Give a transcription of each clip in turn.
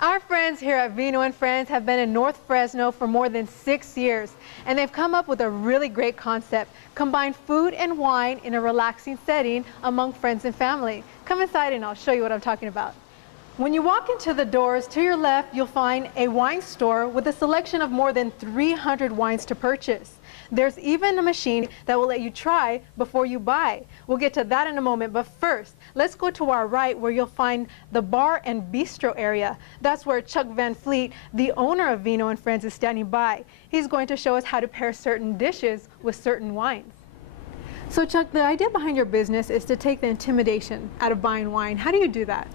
Our friends here at Vino and Friends have been in North Fresno for more than 6 years, and they've come up with a really great concept: combine food and wine in a relaxing setting among friends and family. Come inside and I'll show you what I'm talking about. When you walk into the doors, to your left, you'll find a wine store with a selection of more than 300 wines to purchase. There's even a machine that will let you try before you buy. We'll get to that in a moment, but first, let's go to our right where you'll find the bar and bistro area. That's where Chuck Van Fleet, the owner of Vino and Friends, is standing by. He's going to show us how to pair certain dishes with certain wines. So Chuck, the idea behind your business is to take the intimidation out of buying wine. How do you do that?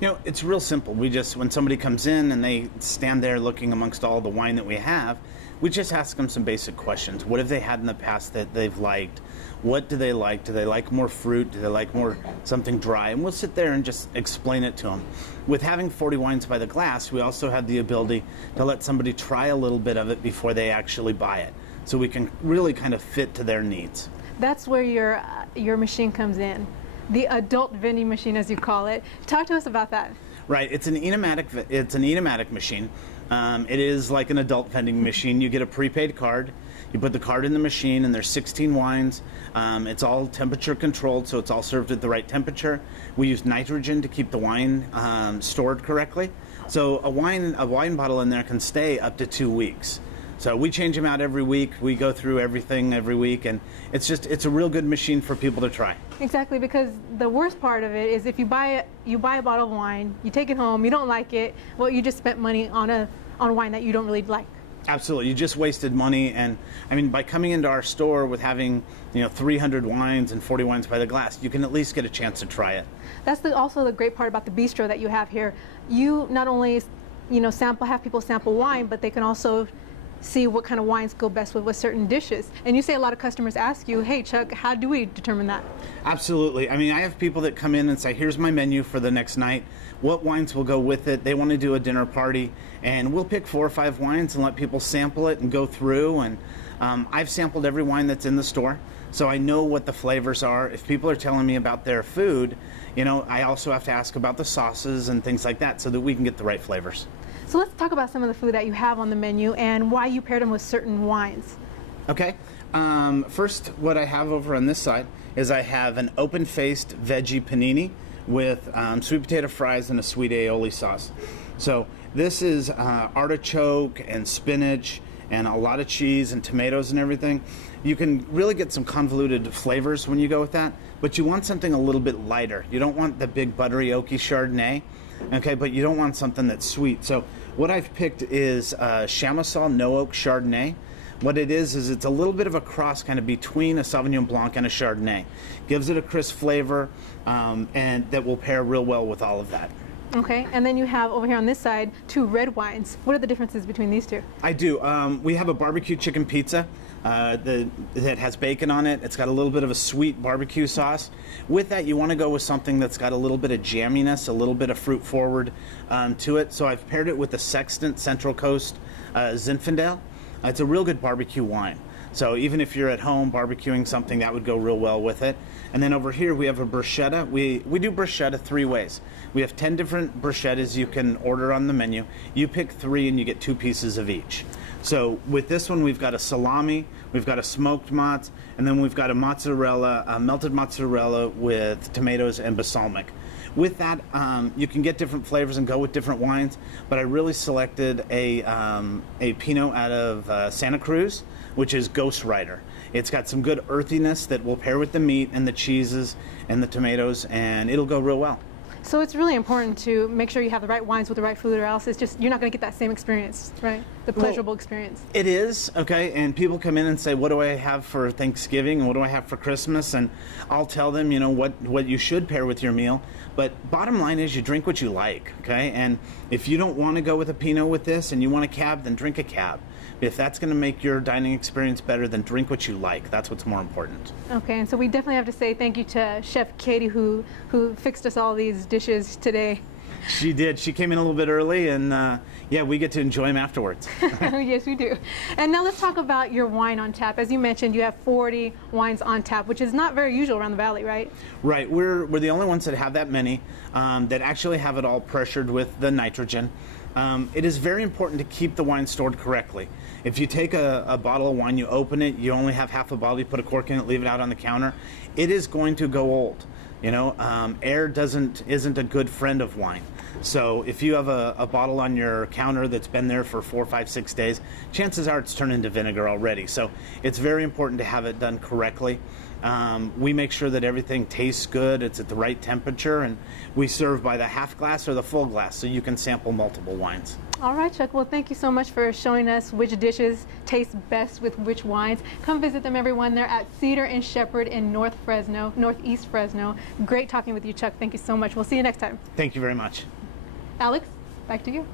You know, it's real simple. When somebody comes in and they stand there looking amongst all the wine that we have, we just ask them some basic questions. What have they had in the past that they've liked? What do they like? Do they like more fruit? Do they like more something dry? And we'll sit there and just explain it to them. With having 40 wines by the glass, we also have the ability to let somebody try a little bit of it before they actually buy it. So we can really kind of fit to their needs. That's where your machine comes in. The adult vending machine, as you call it. Talk to us about that. Right, it's an enigmatic machine. It is like an adult vending machine. You get a prepaid card. You put the card in the machine, and there's 16 wines. It's all temperature controlled, so it's all served at the right temperature. We use nitrogen to keep the wine stored correctly. So a wine bottle in there can stay up to 2 weeks. So we change them out every week. We go through everything every week, and it's a real good machine for people to try. Exactly, because the worst part of it is if you buy a bottle of wine, you take it home, you don't like it, well, you just spent money on wine that you don't really like. Absolutely, you just wasted money. And I mean, by coming into our store with having 300 wines and 40 wines by the glass, you can at least get a chance to try it. That's also the great part about the bistro that you have here. You not only have people sample wine, but they can also see what kind of wines go best with certain dishes. And you say a lot of customers ask you, hey Chuck, how do we determine that? Absolutely. I mean, I have people that come in and say, here's my menu for the next night. What wines will go with it? They want to do a dinner party, and we'll pick 4 or 5 wines and let people sample it and go through. And I've sampled every wine that's in the store, so I know what the flavors are. If people are telling me about their food, I also have to ask about the sauces and things like that so that we can get the right flavors. So let's talk about some of the food that you have on the menu and why you paired them with certain wines. Okay. First, what I have over on this side is I have an open-faced veggie panini with sweet potato fries and a sweet aioli sauce. So this is artichoke and spinach and a lot of cheese and tomatoes and everything. You can really get some convoluted flavors when you go with that, but you want something a little bit lighter. You don't want the big buttery oaky Chardonnay, okay, but you don't want something that's sweet. So what I've picked is Chamosol No Oak Chardonnay. What it is it's a little bit of a cross kind of between a Sauvignon Blanc and a Chardonnay. Gives it a crisp flavor, and that will pair real well with all of that. Okay, and then you have over here on this side 2 red wines. What are the differences between these two? I do. We have a barbecue chicken pizza that has bacon on it. It's got a little bit of a sweet barbecue sauce. With that, you want to go with something that's got a little bit of jamminess, a little bit of fruit forward to it. So I've paired it with the Sextant Central Coast Zinfandel. It's a real good barbecue wine. So even if you're at home barbecuing something, that would go real well with it. And then over here we have a bruschetta. We do bruschetta 3 ways. We have 10 different bruschettas you can order on the menu. You pick 3 and you get 2 pieces of each. So with this one, we've got a salami, we've got a smoked mozz, and then we've got a mozzarella, a melted mozzarella with tomatoes and balsamic. With that, you can get different flavors and go with different wines, but I really selected a Pinot out of Santa Cruz, which is Ghost Rider. It's got some good earthiness that will pair with the meat and the cheeses and the tomatoes, and it'll go real well. So it's really important to make sure you have the right wines with the right food, or else you're not going to get that same experience, right? The pleasurable experience. It is, okay, and people come in and say, what do I have for Thanksgiving and what do I have for Christmas? And I'll tell them, what you should pair with your meal. But bottom line is you drink what you like, okay? And if you don't want to go with a Pinot with this and you want a Cab, then drink a Cab. If that's going to make your dining experience better, then drink what you like. That's what's more important. Okay, and so we definitely have to say thank you to Chef Katie who fixed us all these dishes today. She did. She came in a little bit early, and yeah, we get to enjoy them afterwards. Yes, we do. And now let's talk about your wine on tap. As you mentioned, you have 40 wines on tap, which is not very usual around the valley, right? Right. We're the only ones that have that many, that actually have it all pressured with the nitrogen. It is very important to keep the wine stored correctly. If you take a bottle of wine, you open it, you only have half a bottle, you put a cork in it, leave it out on the counter, it is going to go old. You know, air isn't a good friend of wine. So if you have a bottle on your counter that's been there for 4, 5, 6 days, chances are it's turned into vinegar already. So it's very important to have it done correctly. We make sure that everything tastes good, it's at the right temperature, and we serve by the half glass or the full glass so you can sample multiple wines. All right, Chuck. Well, thank you so much for showing us which dishes taste best with which wines. Come visit them, everyone. They're at Cedar and Shepherd in Northeast Fresno. Great talking with you, Chuck. Thank you so much. We'll see you next time. Thank you very much. Alex, back to you.